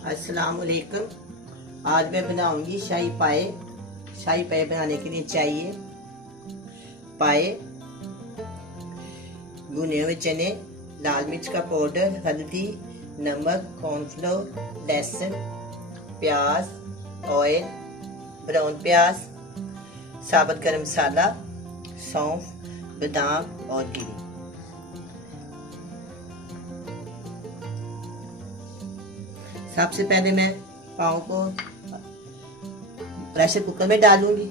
अस्सलाम वालेकुम। आज मैं बनाऊंगी शाही पाए। शाही पाए बनाने के लिए चाहिए पाए, भुने हुए चने, लाल मिर्च का पाउडर, हल्दी, नमक, कॉर्नफ्लोर, लहसुन, प्याज, ऑयल, ब्राउन प्याज, साबुत गरम मसाला, सौंफ, बादाम और गिरी। सबसे पहले मैं पाव को प्रेशर कुकर में डालूंगी।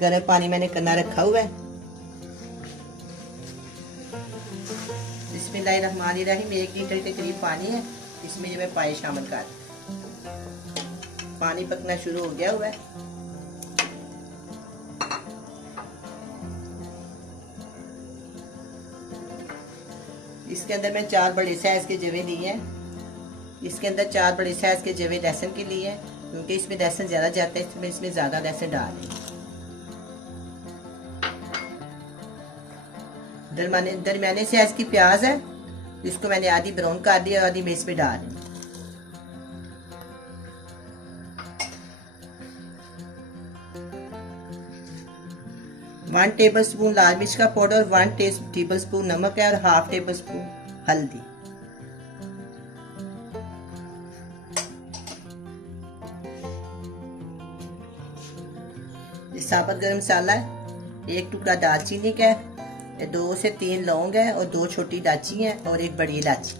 गर्म पानी मैंने करना रखा हुआ है। बिस्मिल्लाहिर्रहमानिर्रहीम। 1 लीटर के करीब पानी है, इसमें ये मैं पाए शामिल कर। पानी पकना शुरू हो गया हुआ है। इसके अंदर मैं 4 बड़े साइज के जवे लिए हैं। इसके अंदर 4 बड़े साइज के जवे लहसुन के लिए हैं, क्योंकि इसमें लहसुन ज्यादा जाता है, इसमें ज्यादा लहसुन डाल दें। दरमियाने साइज की प्याज है, इसको मैंने आधी ब्राउन कर दिया और आधी मैं इसमें डाल दी। वन टेबल स्पून लाल मिर्च का पाउडर, 1 टेबल स्पून नमक है और 1/2 टेबल स्पून हल्दी। साबुत गरम मसाला है, 1 टुकड़ा दालचीनी का है, 2 से 3 लौंग है और 2 छोटी इलायची है और 1 बड़ी इलायची।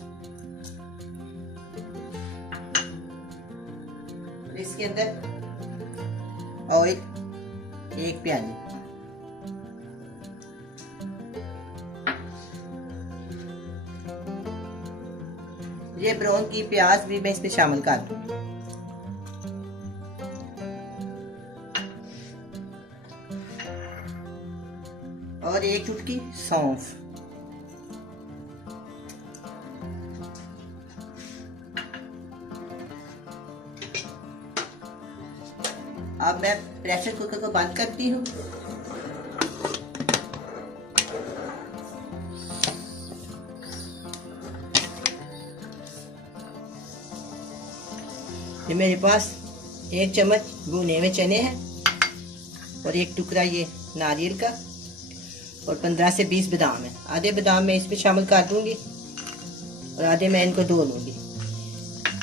इसके अंदर ऑयल 1 प्याली। ये ब्राउन की प्याज भी मैं इसमें शामिल कर दूंगी। और 1 चुटकी सौंफ। अब मैं प्रेशर कुकर को बंद करती हूँ। ये मेरे पास 1 चम्मच भुने हुए चने हैं और 1 टुकड़ा ये नारियल का और 15 से 20 बादाम है। आधे बादाम मैं इसमें शामिल कर दूंगी और आधे मैं इनको धो लूंगी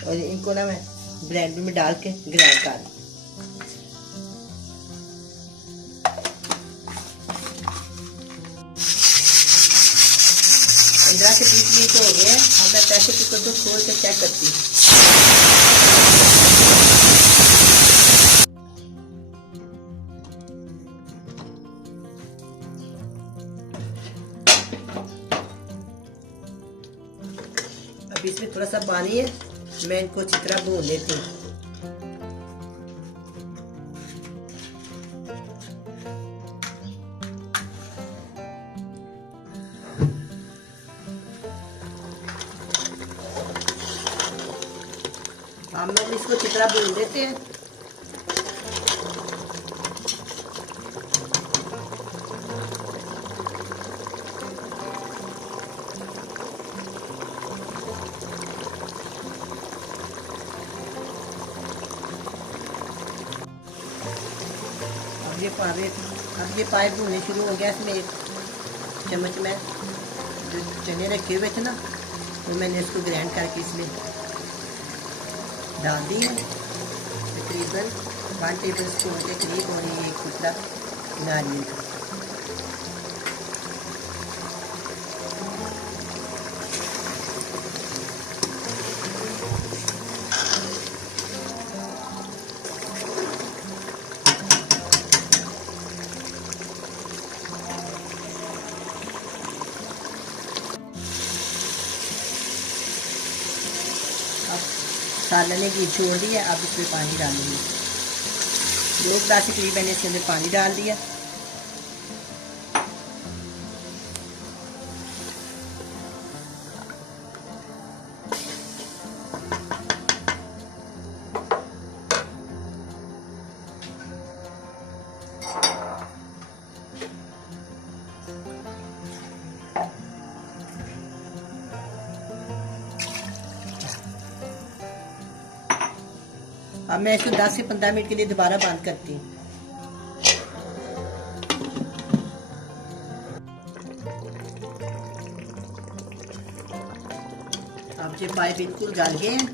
और इनको ना मैं ब्लेंडर में डाल के ग्राइंड कर लूँ। 15 से 20 मिनट हो गए। अब मैं प्रेशर कुकर को खोल के चेक करती हूँ। अब इसमें थोड़ा सा पानी है, मैं इनको अच्छी तरह भून लेती हूँ। हम लोग इसको अच्छी तरह भून लेते हैं। अब ये पाए भूनने शुरू हो गया। इसमें 1 चम्मच में जो चने रखे हुए थे ना, तो मैंने इसको ग्राइंड करके इसमें डाल दी है। तकरीबन 1 टेबल स्पून के करीब और ये 1 टुकड़ा नारियल का। सालन ने घी छोड़ दिया। अब इसमें पानी डालूंगी। 2 गिलास के करीब मैंने इसके अंदर पानी डाल दिया। अब मैं इसको 10 से 15 मिनट के लिए दोबारा बंद करती हूँ। अब ये पाए बिल्कुल गल गए हैं।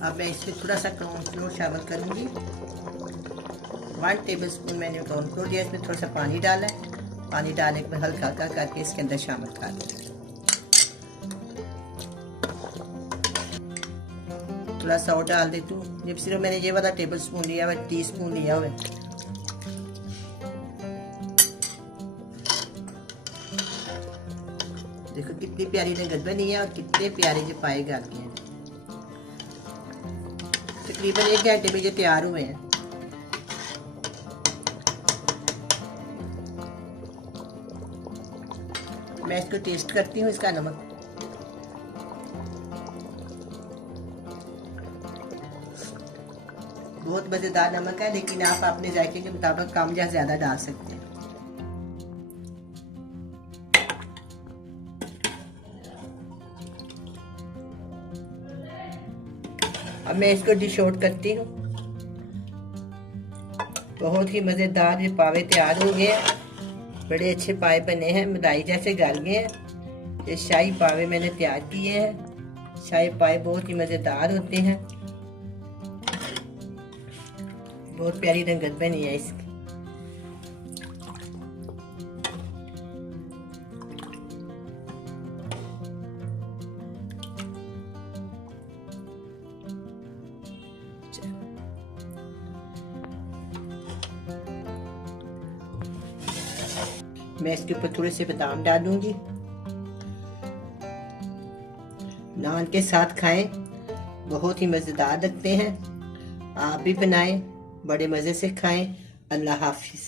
अब मैं इसमें थोड़ा सा कॉर्नफ्लोर शामिल करूँगी। 1 टेबलस्पून मैंने कॉर्नफ्लोर दिया, इसमें थोड़ा सा पानी डाला है। पानी डालने के बाद हल्का हल्का करके इसके अंदर शामिल कर दें। थोड़ा सा और डाल देती हूँ। जब सिर्फ मैंने ये वाला टेबलस्पून लिया हुआ, टीस्पून लिया हुआ है। देखो कितनी प्यारी रंगत बनी है और कितने प्यारे जो पाए गल गए हैं। तकरीबन 1 घंटे में ये तैयार हुए हैं। मैं इसको टेस्ट करती हूँ, इसका नमक। बहुत मजेदार नमक है, लेकिन आप अपने जायके के मुताबिक कम या ज्यादा डाल सकते हैं। अब मैं इसको डिश आउट करती हूँ। बहुत ही मजेदार ये पावे तैयार हो गए हैं। बड़े अच्छे पाए बने हैं, मलाई जैसे गल गए हैं। ये शाही पावे मैंने तैयार किए हैं। शाही पाए बहुत ही मजेदार होते हैं। बहुत प्यारी रंगत बनी है इसकी। मैं इसके ऊपर थोड़े से बादाम डालूंगी। नान के साथ खाएं, बहुत ही मजेदार लगते हैं। आप भी बनाएं, बड़े मजे से खाएं। अल्लाह हाफिज।